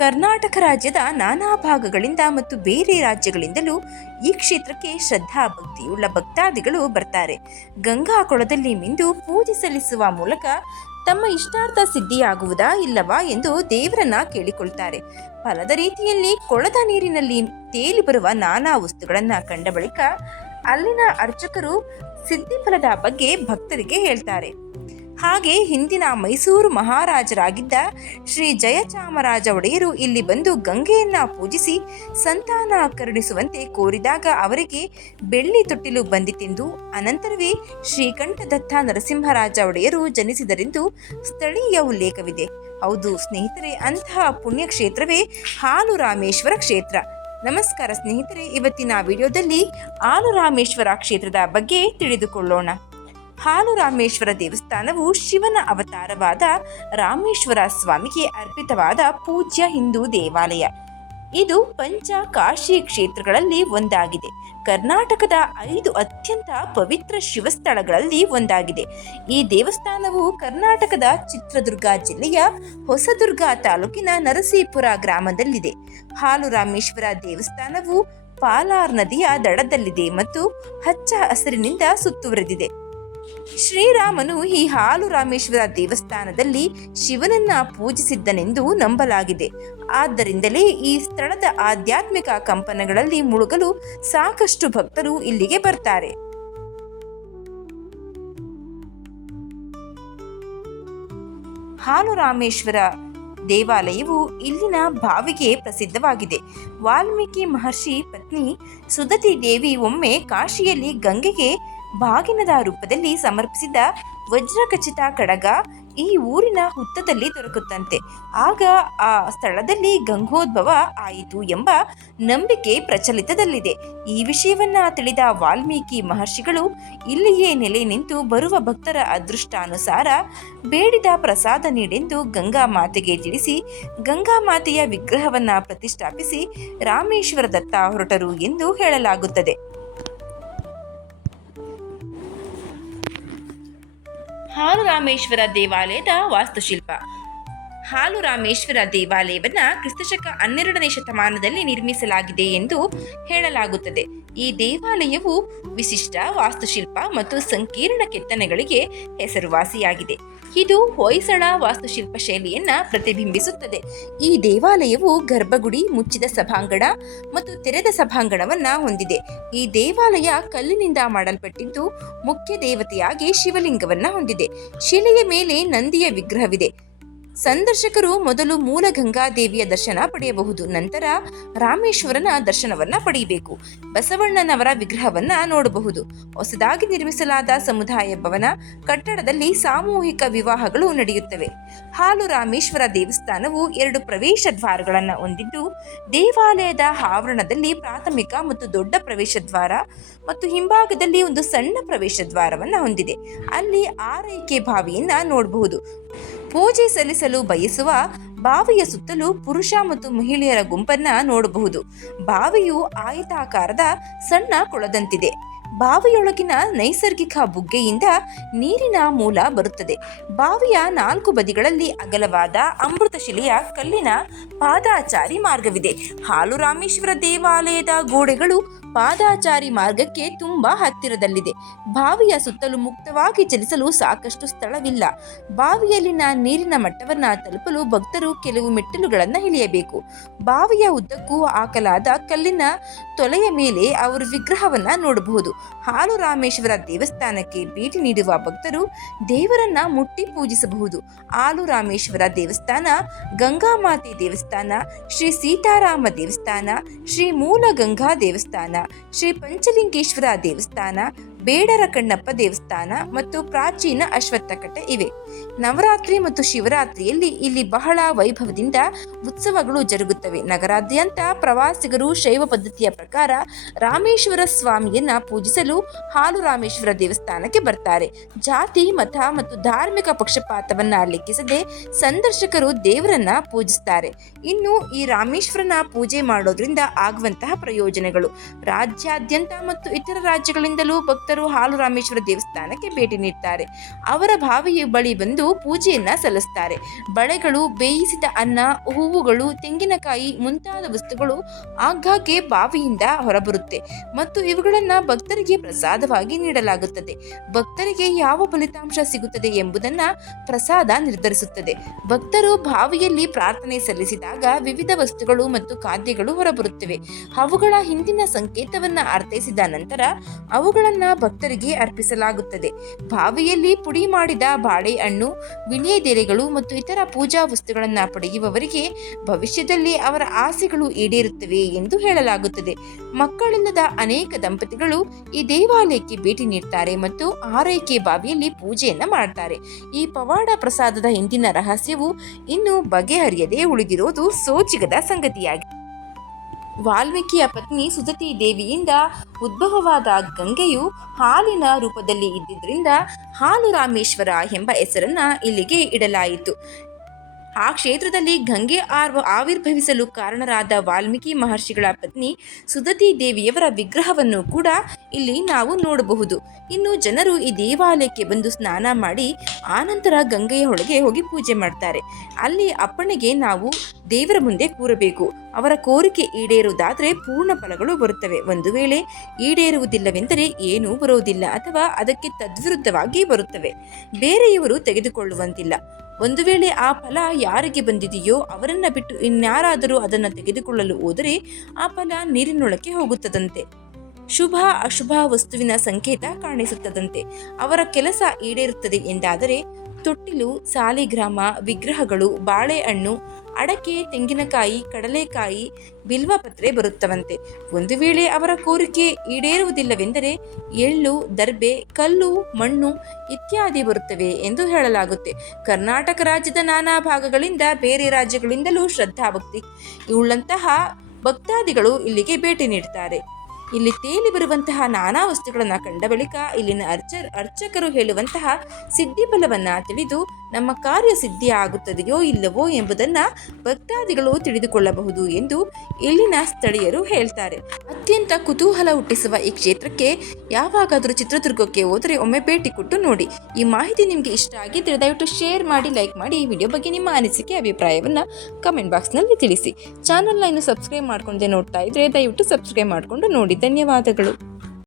ಕರ್ನಾಟಕ ರಾಜ್ಯದ ನಾನಾ ಭಾಗಗಳಿಂದ ಮತ್ತು ಬೇರೆ ರಾಜ್ಯಗಳಿಂದಲೂ ಈ ಕ್ಷೇತ್ರಕ್ಕೆ ಶ್ರದ್ಧಾ ಭಕ್ತಿಯುಳ್ಳ ಭಕ್ತಾದಿಗಳು ಬರ್ತಾರೆ. ಗಂಗಾ ಕೊಳದಲ್ಲಿ ಮಿಂದು ಪೂಜೆ ಸಲ್ಲಿಸುವ ಮೂಲಕ ತಮ್ಮ ಇಷ್ಟಾರ್ಥ ಸಿದ್ಧಿಯಾಗುವುದಾ ಇಲ್ಲವಾ ಎಂದು ದೇವರನ್ನ ಕೇಳಿಕೊಳ್ತಾರೆ. ಫಲದ ರೀತಿಯಲ್ಲಿ ಕೊಳದ ನೀರಿನಲ್ಲಿ ತೇಲಿ ಬರುವ ನಾನಾ ವಸ್ತುಗಳನ್ನ ಕಂಡ ಬಳಿಕ ಅಲ್ಲಿನ ಅರ್ಚಕರು ಸಿದ್ಧಿಫಲದ ಬಗ್ಗೆ ಭಕ್ತರಿಗೆ ಹೇಳ್ತಾರೆ. ಹಾಗೆ ಹಿಂದಿನ ಮೈಸೂರು ಮಹಾರಾಜರಾಗಿದ್ದ ಶ್ರೀ ಜಯಚಾಮರಾಜ ಒಡೆಯರು ಇಲ್ಲಿ ಬಂದು ಗಂಗೆಯನ್ನ ಪೂಜಿಸಿ ಸಂತಾನ ಕರುಣಿಸುವಂತೆ ಕೋರಿದಾಗ ಅವರಿಗೆ ಬೆಳ್ಳಿ ತೊಟ್ಟಿಲು ಬಂದಿತೆಂದು ಅನಂತರವೇ ಶ್ರೀಕಂಠದತ್ತ ನರಸಿಂಹರಾಜ ಒಡೆಯರು ಜನಿಸಿದರೆಂದು ಸ್ಥಳೀಯ ಉಲ್ಲೇಖವಿದೆ. ಹೌದು, ಸ್ನೇಹಿತರೆ, ಅಂತಹ ಪುಣ್ಯ ಕ್ಷೇತ್ರವೇ ಹಾಲು ರಾಮೇಶ್ವರ ಕ್ಷೇತ್ರ. ನಮಸ್ಕಾರ ಸ್ನೇಹಿತರೆ, ಇವತ್ತಿನ ವಿಡಿಯೋದಲ್ಲಿ ಹಾಲು ರಾಮೇಶ್ವರ ಕ್ಷೇತ್ರದ ಬಗ್ಗೆ ತಿಳಿದುಕೊಳ್ಳೋಣ. ಹಾಲು ರಾಮೇಶ್ವರ ದೇವಸ್ಥಾನವು ಶಿವನ ಅವತಾರವಾದ ರಾಮೇಶ್ವರ ಸ್ವಾಮಿಗೆ ಅರ್ಪಿತವಾದ ಪೂಜ್ಯ ಹಿಂದೂ ದೇವಾಲಯ. ಇದು ಪಂಚ ಕಾಶಿ ಕ್ಷೇತ್ರಗಳಲ್ಲಿ ಒಂದಾಗಿದೆ. ಕರ್ನಾಟಕದ ಐದು ಅತ್ಯಂತ ಪವಿತ್ರ ಶಿವಸ್ಥಳಗಳಲ್ಲಿ ಒಂದಾಗಿದೆ. ಈ ದೇವಸ್ಥಾನವು ಕರ್ನಾಟಕದ ಚಿತ್ರದುರ್ಗ ಜಿಲ್ಲೆಯ ಹೊಸದುರ್ಗ ತಾಲೂಕಿನ ನರಸೀಪುರ ಗ್ರಾಮದಲ್ಲಿದೆ. ಹಾಲು ರಾಮೇಶ್ವರ ದೇವಸ್ಥಾನವು ಪಾಲಾರ್ ನದಿಯ ದಡದಲ್ಲಿದೆ ಮತ್ತು ಹಚ್ಚ ಹಸಿರಿನಿಂದ ಸುತ್ತುವರೆದಿದೆ. ಶ್ರೀರಾಮನು ಈ ಹಾಲು ರಾಮೇಶ್ವರ ದೇವಸ್ಥಾನದಲ್ಲಿ ಶಿವನನ್ನ ಪೂಜಿಸಿದ್ದನೆಂದು ನಂಬಲಾಗಿದೆ. ಆದ್ದರಿಂದಲೇ ಈ ಸ್ಥಳದ ಆಧ್ಯಾತ್ಮಿಕ ಕಂಪನಗಳಲ್ಲಿ ಮುಳುಗಲು ಸಾಕಷ್ಟು ಭಕ್ತರು ಇಲ್ಲಿಗೆ ಬರ್ತಾರೆ. ಹಾಲು ರಾಮೇಶ್ವರ ದೇವಾಲಯವು ಇಲ್ಲಿನ ಬಾವಿಗೆ ಪ್ರಸಿದ್ಧವಾಗಿದೆ. ವಾಲ್ಮೀಕಿ ಮಹರ್ಷಿ ಪತ್ನಿ ಸುದತಿ ದೇವಿ ಒಮ್ಮೆ ಕಾಶಿಯಲ್ಲಿ ಗಂಗೆಗೆ ಬಾಗಿನದ ರೂಪದಲ್ಲಿ ಸಮರ್ಪಿಸಿದ ವಜ್ರಖಚಿತ ಕಡಗ ಈ ಊರಿನ ಹುತ್ತದಲ್ಲಿ ದೊರಕುತ್ತಂತೆ. ಆಗ ಆ ಸ್ಥಳದಲ್ಲಿ ಗಂಗೋದ್ಭವ ಆಯಿತು ಎಂಬ ನಂಬಿಕೆ ಪ್ರಚಲಿತದಲ್ಲಿದೆ. ಈ ವಿಷಯವನ್ನ ತಿಳಿದ ವಾಲ್ಮೀಕಿ ಮಹರ್ಷಿಗಳು ಇಲ್ಲಿಯೇ ನೆಲೆ ನಿಂತು ಬರುವ ಭಕ್ತರ ಅದೃಷ್ಟಾನುಸಾರ ಬೇಡಿದ ಪ್ರಸಾದ ನೀಡೆಂದು ಗಂಗಾ ಮಾತೆಗೆ ತಿಳಿಸಿ, ಗಂಗಾ ಮಾತೆಯ ವಿಗ್ರಹವನ್ನ ಪ್ರತಿಷ್ಠಾಪಿಸಿ ರಾಮೇಶ್ವರದತ್ತ ಹೊರಟರು ಎಂದು ಹೇಳಲಾಗುತ್ತದೆ. ಹಾಲು ರಾಮೇಶ್ವರ ದೇವಾಲಯದ ವಾಸ್ತುಶಿಲ್ಪ. ಹಾಲು ರಾಮೇಶ್ವರ ದೇವಾಲಯವನ್ನ ಕ್ರಿಸ್ತಶಕ ಹನ್ನೆರಡನೇ ಶತಮಾನದಲ್ಲಿ ನಿರ್ಮಿಸಲಾಗಿದೆ ಎಂದು ಹೇಳಲಾಗುತ್ತದೆ. ಈ ದೇವಾಲಯವು ವಿಶಿಷ್ಟ ವಾಸ್ತುಶಿಲ್ಪ ಮತ್ತು ಸಂಕೀರ್ಣ ಕೆತ್ತನೆಗಳಿಗೆ ಹೆಸರುವಾಸಿಯಾಗಿದೆ. ಇದು ಹೊಯ್ಸಳ ವಾಸ್ತುಶಿಲ್ಪ ಶೈಲಿಯನ್ನ ಪ್ರತಿಬಿಂಬಿಸುತ್ತದೆ. ಈ ದೇವಾಲಯವು ಗರ್ಭಗುಡಿ, ಮುಚ್ಚಿದ ಸಭಾಂಗಣ ಮತ್ತು ತೆರೆದ ಸಭಾಂಗಣವನ್ನ ಹೊಂದಿದೆ. ಈ ದೇವಾಲಯ ಕಲ್ಲಿನಿಂದ ಮಾಡಲ್ಪಟ್ಟಿದ್ದು ಮುಖ್ಯ ದೇವತೆಯಾಗಿ ಶಿವಲಿಂಗವನ್ನ ಹೊಂದಿದೆ. ಶಿಲೆಯ ಮೇಲೆ ನಂದಿಯ ವಿಗ್ರಹವಿದೆ. ಸಂದರ್ಶಕರು ಮೊದಲು ಮೂಲ ಗಂಗಾದೇವಿಯ ದರ್ಶನ ಪಡೆಯಬಹುದು, ನಂತರ ರಾಮೇಶ್ವರನ ದರ್ಶನವನ್ನ ಪಡೆಯಬೇಕು. ಬಸವಣ್ಣನವರ ವಿಗ್ರಹವನ್ನ ನೋಡಬಹುದು. ಹೊಸದಾಗಿ ನಿರ್ಮಿಸಲಾದ ಸಮುದಾಯ ಭವನ, ಕಟ್ಟಡದಲ್ಲಿ ಸಾಮೂಹಿಕ ವಿವಾಹಗಳು ನಡೆಯುತ್ತವೆ. ಹಾಲು ರಾಮೇಶ್ವರ ದೇವಸ್ಥಾನವು ಎರಡು ಪ್ರವೇಶ ದ್ವಾರಗಳನ್ನು ಹೊಂದಿದ್ದು, ದೇವಾಲಯದ ಆವರಣದಲ್ಲಿ ಪ್ರಾಥಮಿಕ ಮತ್ತು ದೊಡ್ಡ ಪ್ರವೇಶ ದ್ವಾರ ಮತ್ತು ಹಿಂಭಾಗದಲ್ಲಿ ಒಂದು ಸಣ್ಣ ಪ್ರವೇಶ ದ್ವಾರವನ್ನು ಹೊಂದಿದೆ. ಅಲ್ಲಿ ಆರೈಕೆ ಬಾವಿಯನ್ನ ನೋಡಬಹುದು. ಪೂಜೆ ಸಲ್ಲಿಸಲು ಬಯಸುವ ಬಾವಿಯ ಸುತ್ತಲೂ ಪುರುಷ ಮತ್ತು ಮಹಿಳೆಯರ ಗುಂಪನ್ನ ನೋಡಬಹುದು. ಬಾವಿಯು ಆಯತಾಕಾರದ ಸಣ್ಣ ಕೊಳದಂತಿದೆ. ಬಾವಿಯೊಳಗಿನ ನೈಸರ್ಗಿಕ ಬುಗ್ಗೆಯಿಂದ ನೀರಿನ ಮೂಲ ಬರುತ್ತದೆ. ಬಾವಿಯ ನಾಲ್ಕು ಬದಿಗಳಲ್ಲಿ ಅಗಲವಾದ ಅಮೃತಶಿಲೆಯ ಕಲ್ಲಿನ ಪಾದಾಚಾರಿ ಮಾರ್ಗವಿದೆ. ಹಾಲು ರಾಮೇಶ್ವರ ದೇವಾಲಯದ ಗೋಡೆಗಳು ಪಾದಾಚಾರಿ ಮಾರ್ಗಕ್ಕೆ ತುಂಬಾ ಹತ್ತಿರದಲ್ಲಿದೆ. ಬಾವಿಯ ಸುತ್ತಲೂ ಮುಕ್ತವಾಗಿ ಚಲಿಸಲು ಸಾಕಷ್ಟು ಸ್ಥಳವಿಲ್ಲ. ಬಾವಿಯಲ್ಲಿನ ನೀರಿನ ಮಟ್ಟವನ್ನ ತಲುಪಲು ಭಕ್ತರು ಕೆಲವು ಮೆಟ್ಟಿಲುಗಳನ್ನು ಇಳಿಯಬೇಕು. ಬಾವಿಯ ಉದ್ದಕ್ಕೂ ಹಾಕಲಾದ ಕಲ್ಲಿನ ತೊಲೆಯ ಮೇಲೆ ಅವರು ವಿಗ್ರಹವನ್ನ ನೋಡಬಹುದು. ಹಾಲು ರಾಮೇಶ್ವರ ದೇವಸ್ಥಾನಕ್ಕೆ ಭೇಟಿ ನೀಡುವ ಭಕ್ತರು ದೇವರನ್ನ ಮುಟ್ಟಿ ಪೂಜಿಸಬಹುದು. ಹಾಲು ರಾಮೇಶ್ವರ ದೇವಸ್ಥಾನ ಗಂಗಾಮಾತೆ ದೇವಸ್ಥಾನ, ಶ್ರೀ ಸೀತಾರಾಮ ದೇವಸ್ಥಾನ, ಶ್ರೀ ಮೂಲ ಗಂಗಾ ದೇವಸ್ಥಾನ ಶ್ರೀ ಪಂಚಲಿಂಗೇಶ್ವರ ದೇವಸ್ಥಾನ ಬೇಡರ ಕಣ್ಣಪ್ಪ ದೇವಸ್ಥಾನ ಮತ್ತು ಪ್ರಾಚೀನ ಅಶ್ವತ್ಥಕಟ್ಟೆ ಇವೆ. ನವರಾತ್ರಿ ಮತ್ತು ಶಿವರಾತ್ರಿಯಲ್ಲಿ ಇಲ್ಲಿ ಬಹಳ ವೈಭವದಿಂದ ಉತ್ಸವಗಳು ಜರುಗುತ್ತವೆ. ನಗರಾದ್ಯಂತ ಪ್ರವಾಸಿಗರು ಶೈವ ಪದ್ಧತಿಯ ಪ್ರಕಾರ ರಾಮೇಶ್ವರ ಸ್ವಾಮಿಯನ್ನ ಪೂಜಿಸಲು ಹಾಲು ರಾಮೇಶ್ವರ ದೇವಸ್ಥಾನಕ್ಕೆ ಬರ್ತಾರೆ. ಜಾತಿ, ಮತ ಮತ್ತು ಧಾರ್ಮಿಕ ಪಕ್ಷಪಾತವನ್ನ ಲೆಕ್ಕಿಸದೆ ಸಂದರ್ಶಕರು ದೇವರನ್ನ ಪೂಜಿಸ್ತಾರೆ. ಇನ್ನು ಈ ರಾಮೇಶ್ವರನ ಪೂಜೆ ಮಾಡೋದ್ರಿಂದ ಆಗುವಂತಹ ಪ್ರಯೋಜನಗಳು. ರಾಜ್ಯಾದ್ಯಂತ ಮತ್ತು ಇತರ ರಾಜ್ಯಗಳಿಂದಲೂ ಭಕ್ತರು ಭಕ್ತರು ಹಾಲು ರಾಮೇಶ್ವರ ದೇವಸ್ಥಾನಕ್ಕೆ ಭೇಟಿ ನೀಡ್ತಾರೆ. ಅವರ ಬಾವಿಯ ಬಳಿ ಬಂದು ಪೂಜೆಯನ್ನ ಸಲ್ಲಿಸ್ತಾರೆ. ಬಳೆಗಳು, ಬೇಯಿಸಿದ ಅನ್ನ, ಹೂವುಗಳು, ತೆಂಗಿನಕಾಯಿ ಮುಂತಾದ ವಸ್ತುಗಳು ಆಗಾಗ್ಗೆ ಬಾವಿಯಿಂದ ಹೊರಬರುತ್ತೆ ಮತ್ತು ಇವುಗಳನ್ನು ಭಕ್ತರಿಗೆ ಪ್ರಸಾದವಾಗಿ ನೀಡಲಾಗುತ್ತದೆ. ಭಕ್ತರಿಗೆ ಯಾವ ಫಲಿತಾಂಶ ಸಿಗುತ್ತದೆ ಎಂಬುದನ್ನು ಪ್ರಸಾದ ನಿರ್ಧರಿಸುತ್ತದೆ. ಭಕ್ತರು ಬಾವಿಯಲ್ಲಿ ಪ್ರಾರ್ಥನೆ ಸಲ್ಲಿಸಿದಾಗ ವಿವಿಧ ವಸ್ತುಗಳು ಮತ್ತು ಖಾದ್ಯಗಳು ಹೊರಬರುತ್ತವೆ. ಅವುಗಳ ಹಿಂದಿನ ಸಂಕೇತವನ್ನು ಅರ್ಥೈಸಿದ ನಂತರ ಅವುಗಳನ್ನ ಭಕ್ತರಿಗೆ ಅರ್ಪಿಸಲಾಗುತ್ತದೆ. ಬಾವಿಯಲ್ಲಿ ಪುಡಿ ಮಾಡಿದ ಬಾಳೆಹಣ್ಣು ವಿಳ್ಯೆದೆಲೆಗಳು ಮತ್ತು ಇತರ ಪೂಜಾ ವಸ್ತುಗಳನ್ನು ಪಡೆಯುವವರಿಗೆ ಭವಿಷ್ಯದಲ್ಲಿ ಅವರ ಆಸೆಗಳು ಈಡೇರುತ್ತವೆ ಎಂದು ಹೇಳಲಾಗುತ್ತದೆ. ಮಕ್ಕಳಿಲ್ಲದ ಅನೇಕ ದಂಪತಿಗಳು ಈ ದೇವಾಲಯಕ್ಕೆ ಭೇಟಿ ನೀಡುತ್ತಾರೆ ಮತ್ತು ಆರೈಕೆ ಬಾವಿಯಲ್ಲಿ ಪೂಜೆಯನ್ನು ಮಾಡ್ತಾರೆ. ಈ ಪವಾಡ ಪ್ರಸಾದದ ಹಿಂದಿನ ರಹಸ್ಯವು ಇನ್ನೂ ಬಗೆಹರಿಯದೆ ಉಳಿದಿರುವುದು ಸೋಚಿಗದ ಸಂಗತಿಯಾಗಿದೆ ವಾಲ್ಮೀಕಿಯ ಪತ್ನಿ ಸುಜತಿ ದೇವಿಯಿಂದ ಉದ್ಭವವಾದ ಗಂಗೆಯು ಹಾಲಿನ ರೂಪದಲ್ಲಿ ಇದ್ದಿದ್ದರಿಂದ ಹಾಲು ರಾಮೇಶ್ವರ ಎಂಬ ಹೆಸರನ್ನ ಇಲ್ಲಿಗೆ ಇಡಲಾಯಿತು. ಆ ಕ್ಷೇತ್ರದಲ್ಲಿ ಗಂಗೆ ಆರ್ವ ಆವಿರ್ಭವಿಸಲು ಕಾರಣರಾದ ವಾಲ್ಮೀಕಿ ಮಹರ್ಷಿಗಳ ಪತ್ನಿ ಸುದತಿ ದೇವಿಯವರ ವಿಗ್ರಹವನ್ನು ಕೂಡ ಇಲ್ಲಿ ನಾವು ನೋಡಬಹುದು. ಇನ್ನು ಜನರು ಈ ದೇವಾಲಯಕ್ಕೆ ಬಂದು ಸ್ನಾನ ಮಾಡಿ ಆನಂತರ ಗಂಗೆಯ ಒಳಗೆ ಹೋಗಿ ಪೂಜೆ ಮಾಡ್ತಾರೆ. ಅಲ್ಲಿ ಅಪ್ಪಣೆಗೆ ನಾವು ದೇವರ ಮುಂದೆ ಕೂರಬೇಕು. ಅವರ ಕೋರಿಕೆ ಈಡೇರುವುದಾದರೆ ಪೂರ್ಣ ಫಲಗಳು ಬರುತ್ತವೆ. ಒಂದು ವೇಳೆ ಈಡೇರುವುದಿಲ್ಲವೆಂದರೆ ಏನೂ ಬರುವುದಿಲ್ಲ ಅಥವಾ ಅದಕ್ಕೆ ತದ್ವಿರುದ್ಧವಾಗಿ ಬರುತ್ತವೆ. ಬೇರೆಯವರು ತೆಗೆದುಕೊಳ್ಳುವಂತಿಲ್ಲ. ಒಂದು ವೇಳೆ ಆ ಫಲ ಯಾರಿಗೆ ಬಂದಿದೆಯೋ ಅವರನ್ನ ಬಿಟ್ಟು ಇನ್ಯಾರಾದರೂ ಅದನ್ನು ತೆಗೆದುಕೊಳ್ಳಲು ಹೋದರೆ ಆ ಫಲ ನೀರಿನೊಳಕ್ಕೆ ಹೋಗುತ್ತದಂತೆ. ಶುಭ ಅಶುಭ ವಸ್ತುವಿನ ಸಂಕೇತ ಕಾಣಿಸುತ್ತದಂತೆ. ಅವರ ಕೆಲಸ ಈಡೇರುತ್ತದೆ ಎಂದಾದರೆ ತೊಟ್ಟಿಲು, ಸಾಲಿಗ್ರಾಮ, ವಿಗ್ರಹಗಳು, ಬಾಳೆಹಣ್ಣು ಅಡಕೆ, ತೆಂಗಿನಕಾಯಿ, ಕಡಲೆಕಾಯಿ ಬಿಲ್ವಪತ್ರೆ ಬರುತ್ತವಂತೆ. ಒಂದು ವೇಳೆ ಅವರ ಕೋರಿಕೆ ಈಡೇರುವುದಿಲ್ಲವೆಂದರೆ ಎಳ್ಳು, ದರ್ಬೆ, ಕಲ್ಲು, ಮಣ್ಣು ಇತ್ಯಾದಿ ಬರುತ್ತವೆ ಎಂದು ಹೇಳಲಾಗುತ್ತೆ. ಕರ್ನಾಟಕ ರಾಜ್ಯದ ನಾನಾ ಭಾಗಗಳಿಂದ ಬೇರೆ ರಾಜ್ಯಗಳಿಂದಲೂ ಶ್ರದ್ಧಾಭಕ್ತಿ. ಇವುಳ್ಳಂತಹ ಭಕ್ತಾದಿಗಳು ಇಲ್ಲಿಗೆ ಭೇಟಿ ನೀಡುತ್ತಾರೆ ಇಲ್ಲಿ ತೇಲಿ ಬರುವಂತಹ ನಾನಾ ವಸ್ತುಗಳನ್ನು ಕಂಡ ಬಳಿಕ ಇಲ್ಲಿನ ಅರ್ಚ, ಅರ್ಚಕರು ಹೇಳುವಂತಹ ಸಿದ್ಧಿಬಲವನ್ನು ತಿಳಿದು ನಮ್ಮ ಕಾರ್ಯ ಸಿದ್ಧಿ ಆಗುತ್ತದೆಯೋ ಇಲ್ಲವೋ ಎಂಬುದನ್ನು ಭಕ್ತಾದಿಗಳು ತಿಳಿದುಕೊಳ್ಳಬಹುದು ಎಂದು ಇಲ್ಲಿನ ಸ್ಥಳೀಯರು ಹೇಳ್ತಾರೆ. ಅತ್ಯಂತ ಕುತೂಹಲ ಹುಟ್ಟಿಸುವ ಈ ಕ್ಷೇತ್ರಕ್ಕೆ ಯಾವಾಗಾದರೂ ಚಿತ್ರದುರ್ಗಕ್ಕೆ ಹೋದರೆ ಒಮ್ಮೆ ಭೇಟಿ ಕೊಟ್ಟು ನೋಡಿ. ಈ ಮಾಹಿತಿ ನಿಮಗೆ ಇಷ್ಟ ಆಗಿದ್ದರೆ ದಯವಿಟ್ಟು ಶೇರ್ ಮಾಡಿ, ಲೈಕ್ ಮಾಡಿ. ಈ ವಿಡಿಯೋ ಬಗ್ಗೆ ನಿಮ್ಮ ಅನಿಸಿಕೆ, ಅಭಿಪ್ರಾಯವನ್ನು ಕಮೆಂಟ್ ಬಾಕ್ಸ್ನಲ್ಲಿ ತಿಳಿಸಿ. ಚಾನಲ್ನ ಇನ್ನು ಸಬ್ಸ್ಕ್ರೈಬ್ ಮಾಡ್ಕೊಂಡೆ ನೋಡ್ತಾ ಇದ್ರೆ ದಯವಿಟ್ಟು ಸಬ್ಸ್ಕ್ರೈಬ್ ಮಾಡಿಕೊಂಡು ನೋಡಿ. ಧನ್ಯವಾದಗಳು.